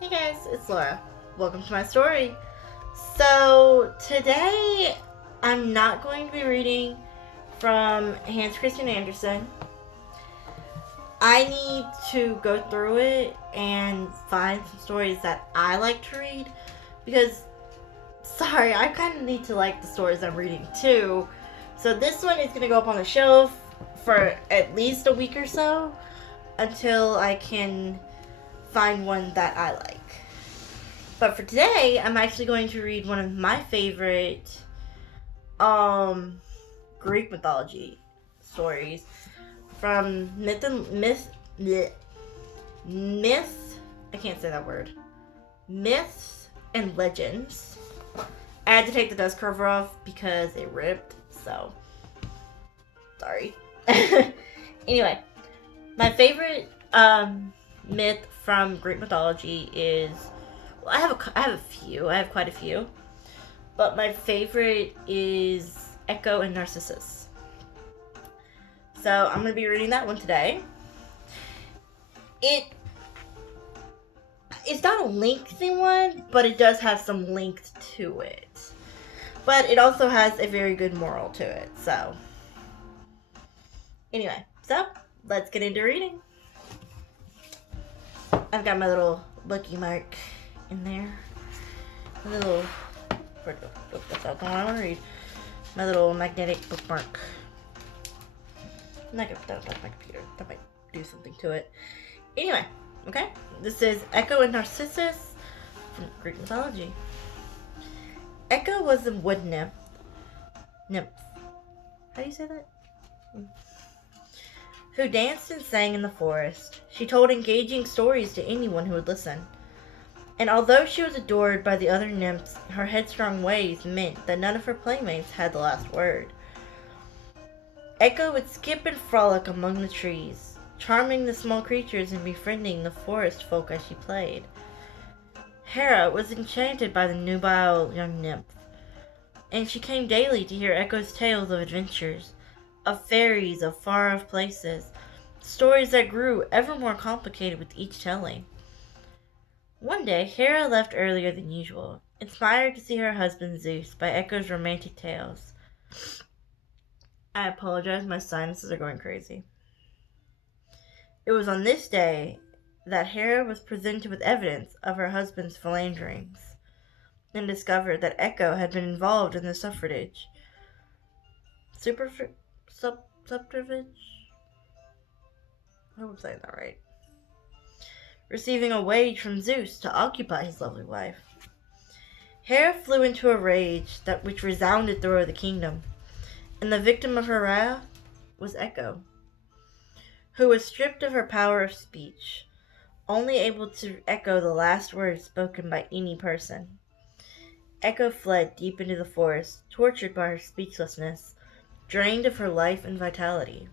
Hey guys, it's Laura. Welcome to my story. So, today I'm not going to be reading from Hans Christian Andersen. I need to go through it and find some stories that I like to read because, sorry, I kind of need to like the stories I'm reading too. So, this one is going to go up on the shelf for at least a week or so until I can find one that I like. But for today, I'm actually going to read one of my favorite Greek mythology stories from myth I can't say that word. Myths and legends. I had to take the dust cover off because it ripped, so sorry. Anyway, my favorite myth from Greek mythology is I have a few. I have quite a few, but my favorite is Echo and Narcissus. So I'm gonna be reading that one today. It's not a lengthy one, but it does have some length to it. But it also has a very good moral to it. So anyway, so let's get into reading. I've got my little bookie mark in there. A little. That's not the one I want to read. My little magnetic bookmark. I'm not gonna put that on my computer. That might do something to it. Anyway, okay. This is Echo and Narcissus from Greek mythology. Echo was a wood nymph. How do you say that? Who danced and sang in the forest. She told engaging stories to anyone who would listen. And although she was adored by the other nymphs, her headstrong ways meant that none of her playmates had the last word. Echo would skip and frolic among the trees, charming the small creatures and befriending the forest folk as she played. Hera was enchanted by the nubile young nymph, and she came daily to hear Echo's tales of adventures, of fairies of far-off places, stories that grew ever more complicated with each telling. One day, Hera left earlier than usual, inspired to see her husband Zeus by Echo's romantic tales. I apologize, my sinuses are going crazy. It was on this day that Hera was presented with evidence of her husband's philanderings, and discovered that Echo had been involved in the suffrage. Subterfuge? I hope I'm saying that right. Receiving a wage from Zeus to occupy his lovely wife. Hera flew into a rage which resounded through the kingdom, and the victim of her wrath was Echo, who was stripped of her power of speech, only able to echo the last words spoken by any person. Echo fled deep into the forest, tortured by her speechlessness, drained of her life and vitality.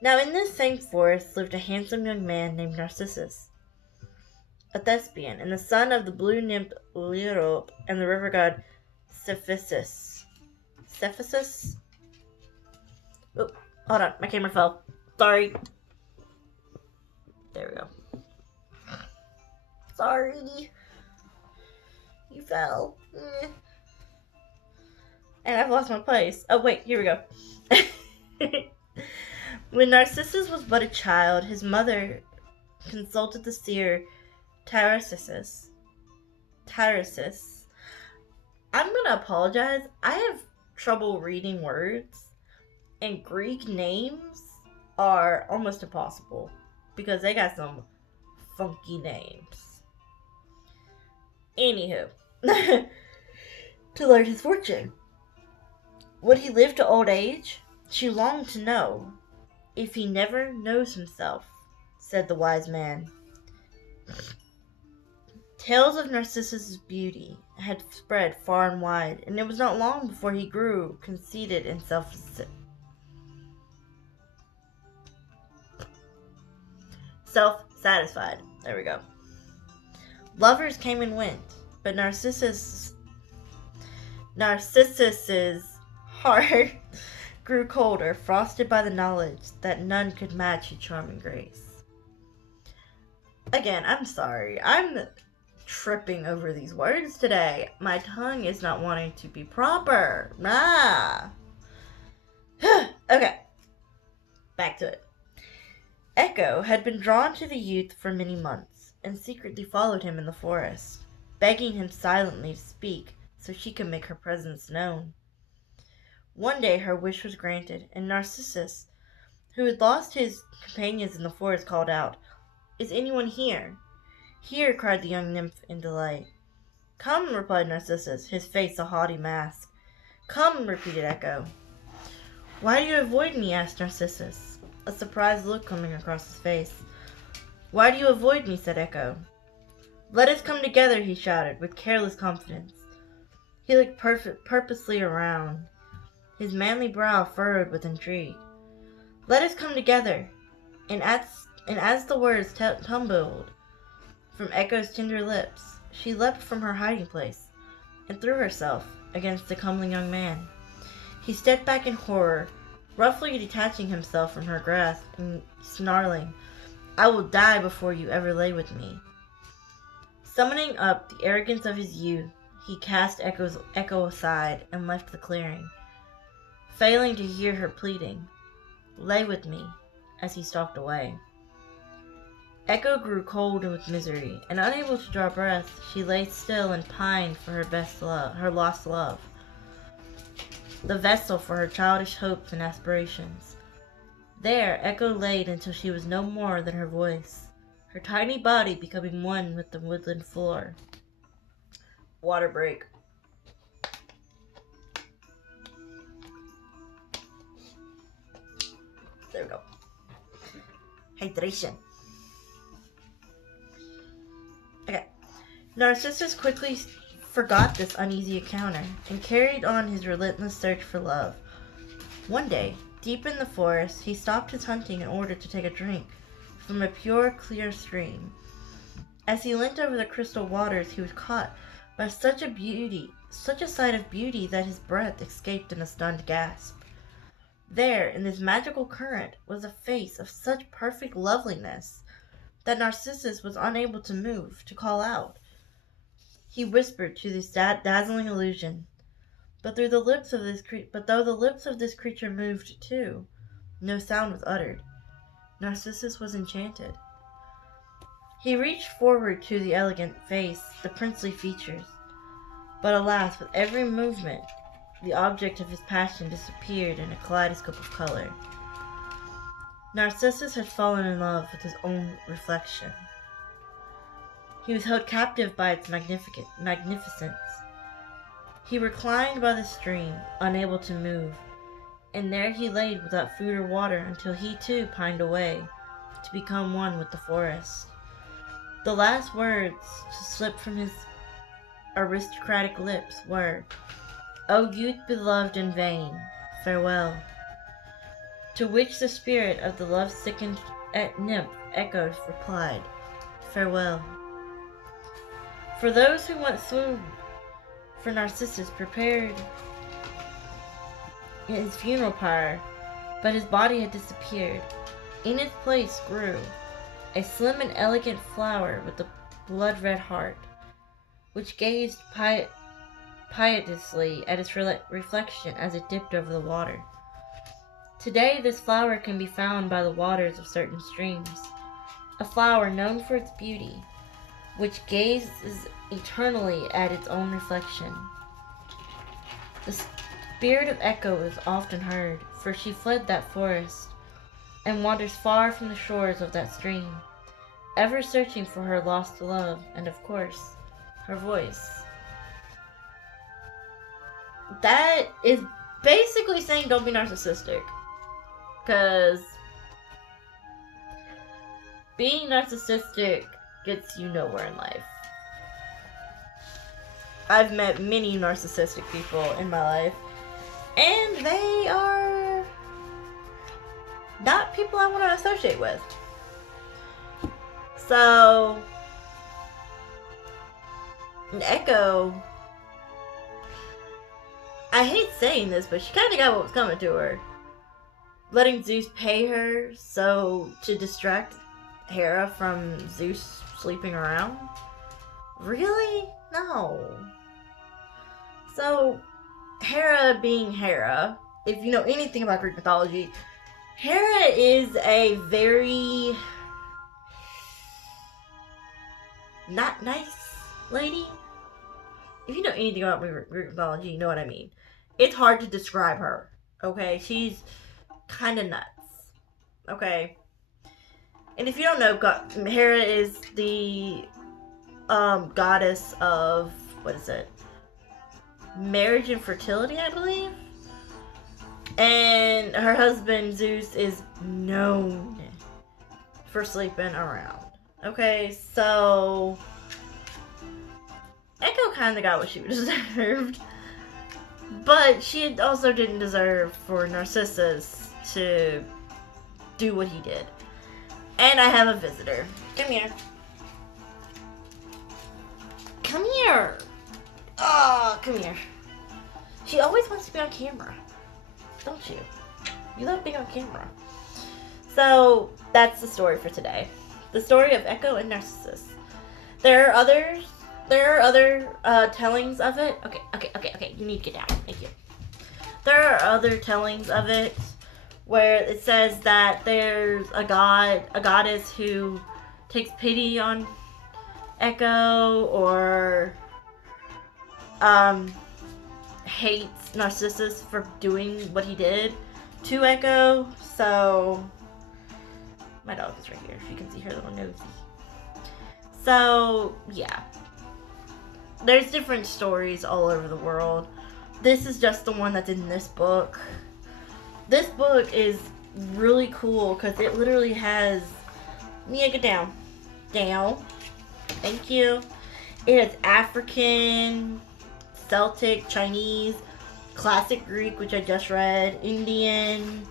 Now in this same forest lived a handsome young man named Narcissus, a thespian, and the son of the blue nymph Leurope and the river god Cephissus. Oh, hold on, my camera fell. Sorry. There we go. Sorry. You fell. And I've lost my place. Oh wait, here we go. When Narcissus was but a child, his mother consulted the seer Narcissus. I'm gonna apologize. I have trouble reading words, and Greek names are almost impossible because they got some funky names. Anywho, to learn his fortune. Would he live to old age? She longed to know. If he never knows himself, said the wise man. Tales of Narcissus' beauty had spread far and wide, and it was not long before he grew conceited and self-satisfied. There we go. Lovers came and went, but Narcissus's heart grew colder, frosted by the knowledge that none could match his charming grace. Again, I'm sorry. I'm tripping over these words today. My tongue is not wanting to be proper. Ah. Okay, back to it. Echo had been drawn to the youth for many months, and secretly followed him in the forest, begging him silently to speak so she could make her presence known. One day her wish was granted, and Narcissus, who had lost his companions in the forest, called out, "Is anyone here?" "Here," cried the young nymph in delight. "Come," replied Narcissus, his face a haughty mask. "Come," repeated Echo. "Why do you avoid me?" asked Narcissus, a surprised look coming across his face. "Why do you avoid me?" said Echo. "Let us come together," he shouted, with careless confidence. He looked purposely around, his manly brow furrowed with intrigue. "Let us come together." And as the words tumbled from Echo's tender lips, she leapt from her hiding place and threw herself against the comely young man. He stepped back in horror, roughly detaching himself from her grasp and snarling, "I will die before you ever lay with me." Summoning up the arrogance of his youth, he cast Echo aside and left the clearing, failing to hear her pleading, "Lay with me," as he stalked away. Echo grew cold with misery, and unable to draw breath, she lay still and pined for her lost love, the vessel for her childish hopes and aspirations. There Echo laid until she was no more than her voice, her tiny body becoming one with the woodland floor. Water break. There we go. Hydration. Okay. Narcissus quickly forgot this uneasy encounter and carried on his relentless search for love. One day, deep in the forest, he stopped his hunting in order to take a drink from a pure, clear stream. As he leant over the crystal waters, he was caught by such a sight of beauty that his breath escaped in a stunned gasp. There, in this magical current, was a face of such perfect loveliness that Narcissus was unable to move, to call out. He whispered to this dazzling illusion, but though the lips of this creature moved too, no sound was uttered. Narcissus was enchanted. He reached forward to the elegant face, the princely features, but alas, with every movement, the object of his passion disappeared in a kaleidoscope of color. Narcissus had fallen in love with his own reflection. He was held captive by its magnificence. He reclined by the stream, unable to move, and there he lay without food or water until he too pined away, to become one with the forest. The last words to slip from his aristocratic lips were, "O youth beloved in vain, farewell," to which the spirit of the love-sickened nymph echoed replied, "Farewell." For those who once swooned for Narcissus prepared his funeral pyre, but his body had disappeared. In its place grew a slim and elegant flower with a blood-red heart, which gazed piteously at its reflection as it dipped over the water. Today this flower can be found by the waters of certain streams, a flower known for its beauty, which gazes eternally at its own reflection. The spirit of Echo is often heard, for she fled that forest, and wanders far from the shores of that stream, ever searching for her lost love, and of course, her voice. That is basically saying don't be narcissistic. Because being narcissistic gets you nowhere in life. I've met many narcissistic people in my life, and they are not people I want to associate with. So, Echo, I hate saying this, but she kind of got what was coming to her. Letting Zeus pay her to distract Hera from Zeus sleeping around? Really? No. So, Hera being Hera, if you know anything about Greek mythology, Hera is a very not nice lady. If you know anything about Greek mythology, you know what I mean. It's hard to describe her. Okay, she's kind of nuts. Okay, and if you don't know, Hera is the goddess of what is it? Marriage and fertility, I believe. And her husband Zeus is known for sleeping around. Okay, so Echo kind of got what she deserved, but she also didn't deserve for Narcissus to do what he did. And I have a visitor. Come here. Come here. Oh, come here. She always wants to be on camera. Don't you? You love being on camera. So, that's the story for today. The story of Echo and Narcissus. There are other tellings of it. Okay. You need to get down. Thank you. There are other tellings of it where it says that there's a goddess who takes pity on Echo or hates Narcissus for doing what he did to Echo. So my dog is right here. If you can see her little nosy. So yeah, there's different stories all over the world. This is just the one that's in this book. This book is really cool because it literally has Mia, get down. Thank you. It has African, Celtic, Chinese, Classic Greek, which I just read, Indian,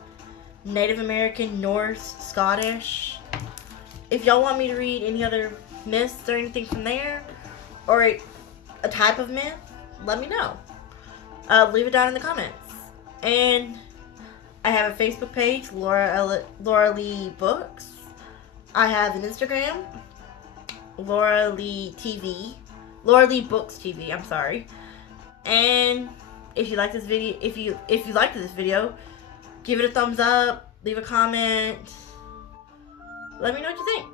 Native American, Norse, Scottish. If y'all want me to read any other myths or anything from there, or a type of myth, let me know. Leave it down in the comments. And I have a Facebook page, Laura Lee Books. I have an Instagram, Laura Lee Books TV. I'm sorry. And if you like this video, if you liked this video, give it a thumbs up, leave a comment. Let me know what you think.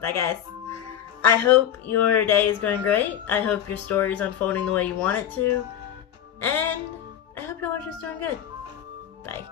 Bye, guys. I hope your day is going great. I hope your story is unfolding the way you want it to. And I hope y'all are just doing good. Bye.